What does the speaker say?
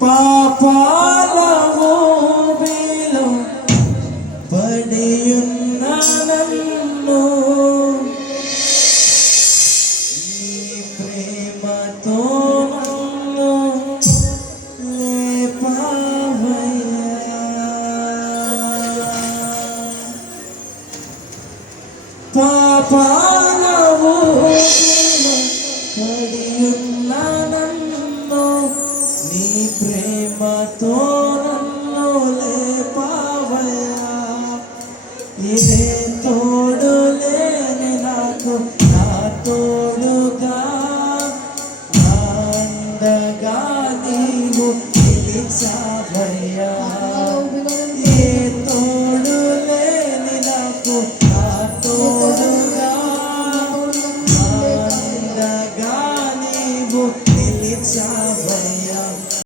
పాపాల ఊబిలో పడియున్న నన్ను నీ ప్రేమతో నన్ను లేపావయ్యా. పాపాల ఊబిలో పడియున్న నన్ను నీ ప్రేమతో నన్ను లేపావయ్యా. ఇదే తోడు లేని నాకు నా తోడుగా నా అండగా నీవు నిలిచావయ్యా.